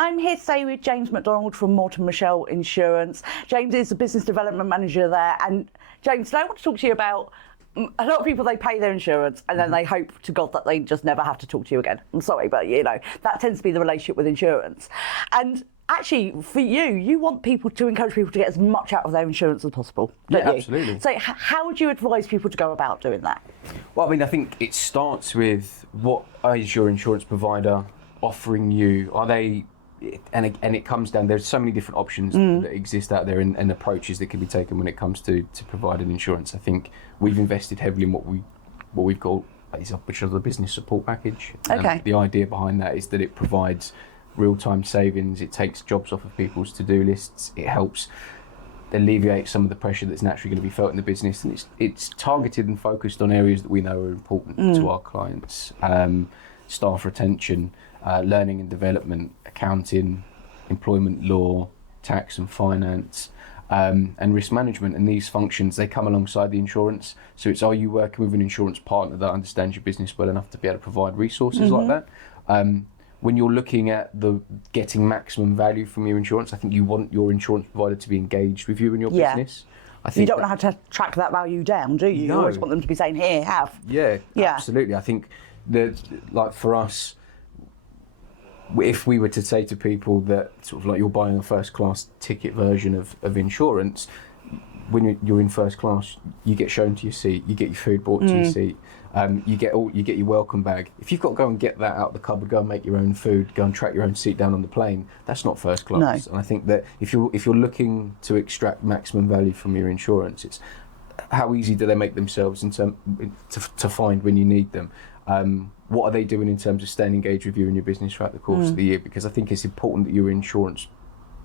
I'm here today with James McDonald from Morton Michelle Insurance. James is the business development manager there. And James, today I want to talk to you about a lot of people, they pay their insurance and then they hope to God that they just never have to talk to you again. I'm sorry, but you know, that tends to be the relationship with insurance. And actually, for you want people to encourage people to get as much out of their insurance as possible, don't you? Absolutely. So how would you advise people to go about doing that? Well, I mean, I think it starts with what is your insurance provider offering you? Are they, and it comes down, there's so many different options that exist out there and approaches that can be taken when it comes to providing insurance. I think we've invested heavily in what we've got, which is the business support package. Okay. The idea behind that is that it provides real-time savings, it takes jobs off of people's to-do lists, it helps alleviate some of the pressure that's naturally going to be felt in the business, and it's targeted and focused on areas that we know are important to our clients. Staff retention, learning and development, accounting, employment law, tax and finance, and risk management. And these functions, they come alongside the insurance. So it's, are you working with an insurance partner that understands your business well enough to be able to provide resources like that? When you're looking at getting maximum value from your insurance, I think you want your insurance provider to be engaged with you and your business. I think you don't know how to track that value down, do you? No. You always want them to be saying, here, have. Yeah, absolutely. I think that, like for us, if we were to say to people that sort of like you're buying a first class ticket version of insurance, when you're in first class, you get shown to your seat, you get your food brought to your seat, you get your welcome bag. If you've got to go and get that out of the cupboard, go and make your own food, go and track your own seat down on the plane, that's not first class. No. And I think that if you're looking to extract maximum value from your insurance, it's how easy do they make themselves to find when you need them. What are they doing in terms of staying engaged with you and your business throughout the course of the year? Because I think it's important that your insurance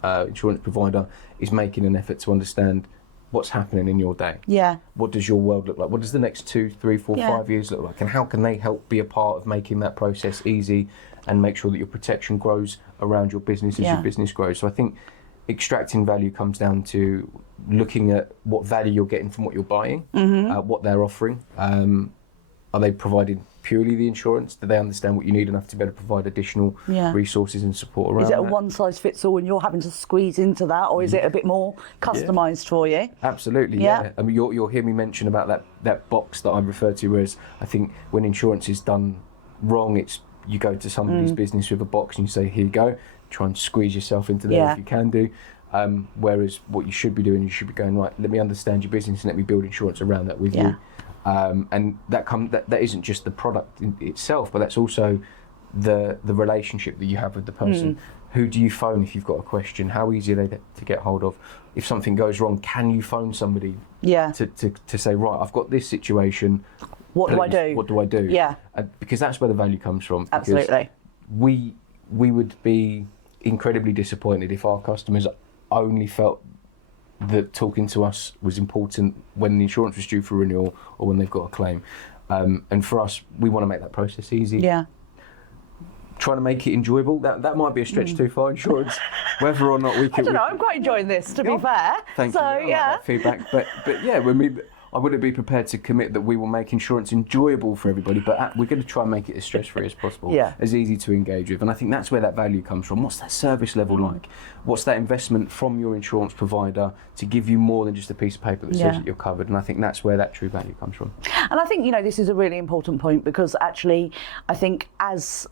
provider is making an effort to understand what's happening in your day. Yeah. What does your world look like? What does the next 2, 3, 4, 5 years look like? And how can they help be a part of making that process easy and make sure that your protection grows around your business as your business grows? So I think extracting value comes down to looking at what value you're getting from what you're buying, what they're offering. Are they providing purely the insurance? Do they understand what you need enough to be able to provide additional resources and support around that? Is it a one-size-fits-all and you're having to squeeze into that, or is it a bit more customised for you? Absolutely, yeah. I mean, you'll hear me mention about that box that I referred to, whereas I think when insurance is done wrong, it's you go to somebody's business with a box and you say, here you go, try and squeeze yourself into there if you can do. Whereas what you should be doing, you should be going, right, let me understand your business and let me build insurance around that with you. And that isn't just the product itself, but that's also the relationship that you have with the person. Who do you phone if you've got a question? How easy are they to get hold of? If something goes wrong, can you phone somebody to say, right, I've got this situation. What do I do? What do I do? Yeah. Because that's where the value comes from. Absolutely. We would be incredibly disappointed if our customers only felt that talking to us was important when the insurance was due for renewal or when they've got a claim. And for us, we want to make that process easy. Yeah. Trying to make it enjoyable, that might be a stretch too far, insurance. Whether or not we can... I don't know, I'm quite enjoying this, to be fair. Thank you. I like that feedback. But yeah, I wouldn't be prepared to commit that we will make insurance enjoyable for everybody, but we're going to try and make it as stress-free as possible, as easy to engage with. And I think that's where that value comes from. What's that service level like? What's that investment from your insurance provider to give you more than just a piece of paper that says that you're covered? And I think that's where that true value comes from. And I think, this is a really important point, because actually, I think as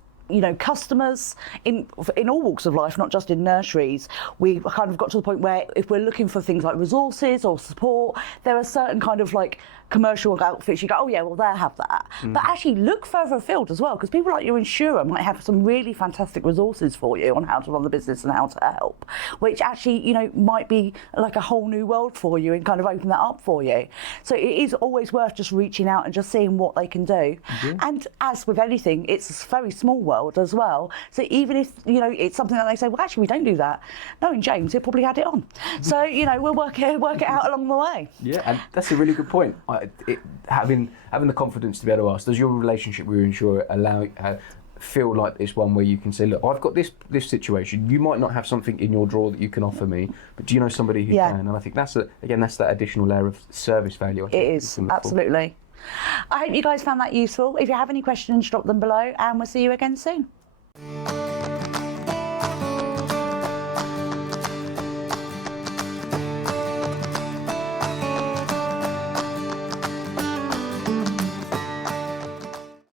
customers in all walks of life, not just in nurseries, we kind of got to the point where if we're looking for things like resources or support, there are certain kind of like commercial outfits you go, oh yeah, well they'll have that. But actually look further afield as well, because people like your insurer might have some really fantastic resources for you on how to run the business and how to help, which actually, might be like a whole new world for you and kind of open that up for you. So it is always worth just reaching out and just seeing what they can do. And as with anything, it's a very small world as well. So even if, it's something that they say, well, actually, we don't do that. Knowing James, he'll probably had it on. So, we'll work it out along the way. Yeah, and that's a really good point. Having the confidence to be able to ask, does your relationship with your insurer allow feel like it's one where you can say, look, I've got this situation. You might not have something in your drawer that you can offer me, but do you know somebody who can? And I think that's that additional layer of service value. It is, absolutely. I hope you guys found that useful. If you have any questions, drop them below, and we'll see you again soon.